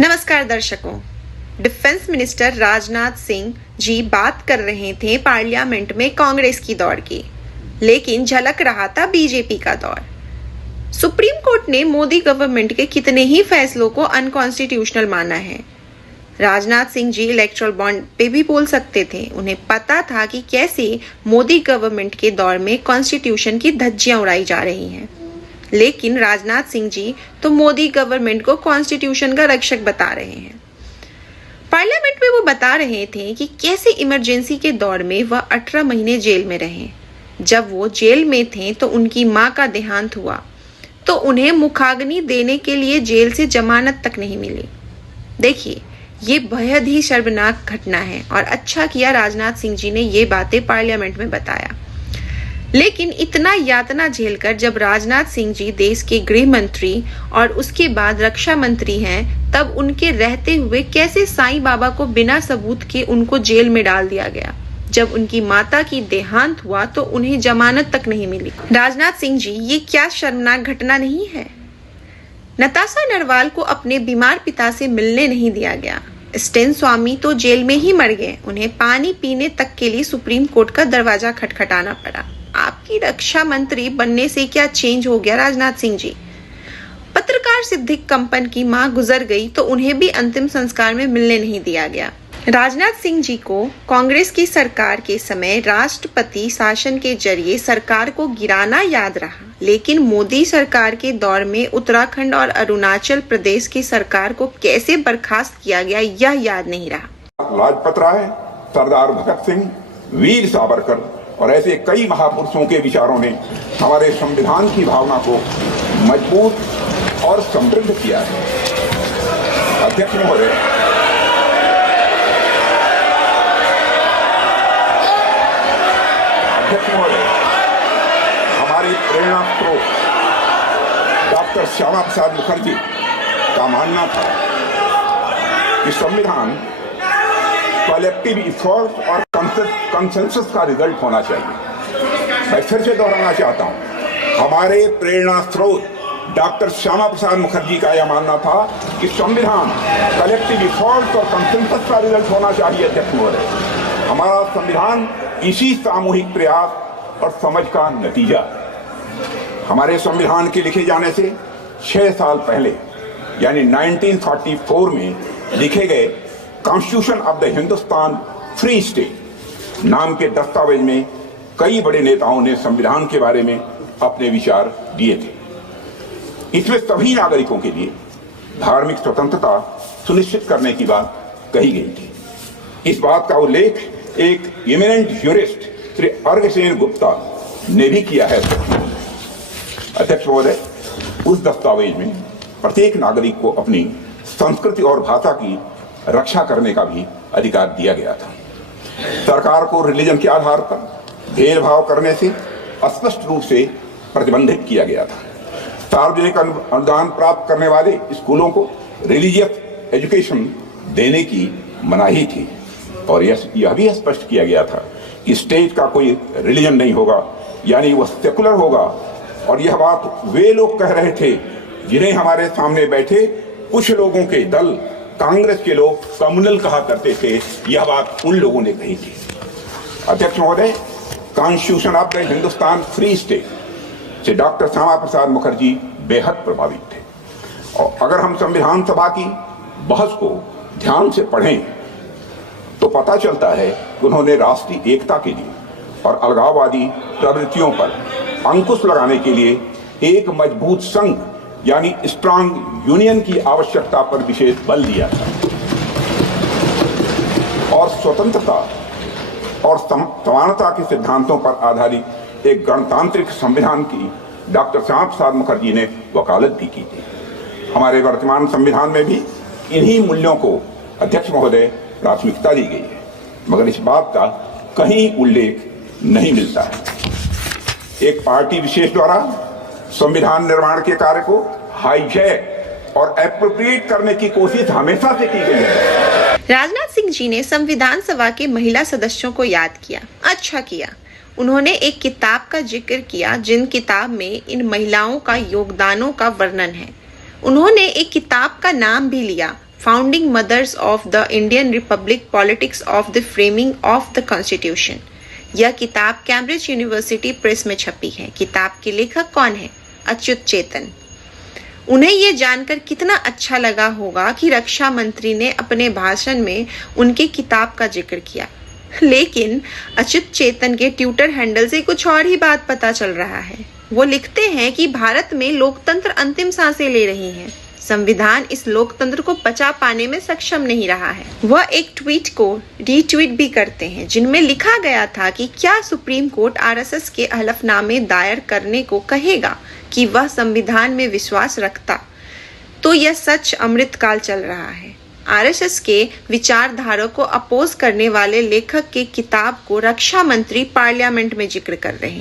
नमस्कार दर्शकों। Defence minister Rajnath Singh ji बात कर रहे थे पार्लियामेंट में कांग्रेस की दौड़ की, लेकिन झलक रहा था बीजेपी का दौर। सुप्रीम कोर्ट ने मोदी गवर्नमेंट के कितने ही फैसलों को अनकॉन्स्टिट्यूशनल माना है। राजनाथ सिंह जी इलेक्टोरल बॉन्ड पे भी बोल सकते थे। उन्हें पता था कि कैसे मोदी गवर्नमेंट के दौर में कॉन्स्टिट्यूशन की धज्जियां उड़ाई जा रही हैं। लेकिन राजनाथ सिंह जी तो मोदी गवर्नमेंट को कॉन्स्टिट्यूशन का रक्षक बता रहे हैं। पार्लियामेंट में वो बता रहे थे कि कैसे इमरजेंसी के दौर में वह 18 महीने जेल में रहे। जब वो जेल में थे तो उनकी मां का देहांत हुआ, तो उन्हें मुखाग्नि देने के लिए जेल से जमानत तक नहीं मिली। देखिए, ये बेहद ही शर्मनाक घटना है और अच्छा किया राजनाथ सिंह जी ने ये बातें पार्लियामेंट में बताया। लेकिन इतना यातना झेलकर जब राजनाथ सिंह जी देश के गृह मंत्री और उसके बाद रक्षा मंत्री हैं, तब उनके रहते हुए कैसे साईं बाबा को बिना सबूत के उनको जेल में डाल दिया गया। जब उनकी माता की देहांत हुआ तो उन्हें जमानत तक नहीं मिली। राजनाथ सिंह जी, ये क्या शर्मनाक घटना नहीं है? नताशा नरवाल को अपने बीमार पिता से मिलने नहीं दिया गया। स्टेन स्वामी तो जेल में ही मर गए। उन्हें पानी पीने तक के लिए सुप्रीम कोर्ट का दरवाजा खटखटाना पड़ा। आपकी रक्षा मंत्री बनने से क्या चेंज हो गया राजनाथ सिंह जी? पत्रकार सिद्दीक कंपन की मां गुजर गई तो उन्हें भी अंतिम संस्कार में मिलने नहीं दिया गया। राजनाथ सिंह जी को कांग्रेस की सरकार के समय राष्ट्रपति शासन के जरिए सरकार को गिराना याद रहा, लेकिन मोदी सरकार के दौर में उत्तराखंड और अरुणाचल प्रदेश की सरकार को कैसे बर्खास्त किया गया यह याद नहीं रहा। लाजपत राय, सरदार भगत सिंह, वीर सावरकर और ऐसे कई महापुरुषों के विचारों ने हमारे संविधान की भावना को मजबूत और समृद्ध किया है। अध्यक्ष महोदय, हमारी प्रेरणा स्रोत डॉक्टर श्यामा प्रसाद मुखर्जी का मानना था कि संविधान कलेक्टिव इफोर्ट और कंसेंसस का रिजल्ट होना चाहिए। मैं फिर से दोहराना चाहता हूं, हमारे प्रेरणा स्रोत डॉक्टर श्यामा प्रसाद मुखर्जी का यह मानना था कि संविधान कलेक्टिव इफोर्ट और कंसेंसस का रिजल्ट होना चाहिए। अध्यक्ष महोदय, हमारा संविधान इसी सामूहिक प्रयास और समझ का नतीजा। हमारे संविधान के लिखे जाने से 6 साल पहले यानी 1944 में लिखे गए constitution of the Hindustan free state नाम के दस्तावेज में कई बड़े नेताओं ने संविधान के बारे में अपने विचार दिए थे। इसमें सभी नागरिकों के लिए धार्मिक स्वतंत्रता सुनिश्चित करने की बात कही गई थी। इस बात का उल्लेख एक इमिनेंट यूरिस्ट श्री अर्घसेन गुप्ता ने भी किया है। अध्यक्ष महोदय, उस दस्तावेज में प्रत्येक नागरिक को अपनी संस्कृति और भाषा की रक्षा करने का भी अधिकार दिया गया था। सरकार को रिलीजन के आधार पर भेदभाव करने से स्पष्ट रूप से प्रतिबंधित किया गया था। सार्वजनिक अनुदान प्राप्त करने वाले स्कूलों को रिलीजियस एजुकेशन देने की मनाही थी और यह भी स्पष्ट किया गया था कि स्टेट का कोई रिलीजन नहीं होगा, यानी वह सेकुलर होगा। और यह बात वे लोग कह रहे थे जिन्हें हमारे सामने बैठे कुछ लोगों के दल कांग्रेस के लोग कम्युनल कहा करते थे। यह बात उन लोगों ने कही थी। अध्यक्ष महोदय, constitution of the Hindustan free state से डॉक्टर श्यामा प्रसाद मुखर्जी बेहद प्रभावित थे। और अगर हम संविधान सभा की बहस को ध्यान से पढ़ें तो पता चलता है कि उन्होंने राष्ट्रीय एकता के लिए और अलगाववादी प्रवृत्तियों पर अंकुश लगाने के लिए एक मजबूत संघ यानी स्ट्रांग यूनियन की आवश्यकता पर विशेष बल दिया था और स्वतंत्रता और समानता के सिद्धांतों पर आधारित एक गणतांत्रिक संविधान की डॉक्टर श्यामा प्रसाद मुखर्जी ने वकालत भी की थी। हमारे वर्तमान संविधान में भी इन्हीं मूल्यों को अध्यक्ष महोदय प्राथमिकता दी गई है, मगर इस बात का कहीं उल्लेख नहीं मिलता है। एक पार्टी विशेष द्वारा संविधान निर्माण के कार्य को हाईजैक और एप्रोप्रिएट करने की कोशिश हमेशा से की गई है। राजनाथ सिंह जी ने संविधान सभा के महिला सदस्यों को याद किया। अच्छा किया। उन्होंने एक किताब का जिक्र किया जिन किताब में इन महिलाओं का योगदानों का वर्णन है। उन्होंने एक किताब का नाम भी लिया, founding mothers of the Indian republic politics of the framing of the constitution. यह किताब कैम्ब्रिज यूनिवर्सिटी प्रेस में छपी है। किताब के लेखक कौन है? अच्युत चेतन। उन्हें यह जानकर कितना अच्छा लगा होगा कि रक्षा मंत्री ने अपने भाषण में उनके किताब का जिक्र किया, लेकिन अच्युत चेतन के ट्विटर हैंडल से कुछ और ही बात पता चल रहा है। वो लिखते हैं कि भारत में लोकतंत्र अंतिम सांसें ले रही है। संविधान इस लोकतंत्र को बचा पाने में सक्षम नहीं रहा है। वह एक ट्वीट को रीट्वीट भी करते हैं जिनमें लिखा गया था कि क्या सुप्रीम कोर्ट आरएसएस के हलफनामे दायर करने को कहेगा कि वह संविधान में विश्वास रखता, तो यह सच अमृतकाल चल रहा है। आरएसएस के विचारधारा को अपोज करने वाले लेखक के किताब को रक्षा मंत्री पार्लियामेंट में जिक्र कर रहे हैं।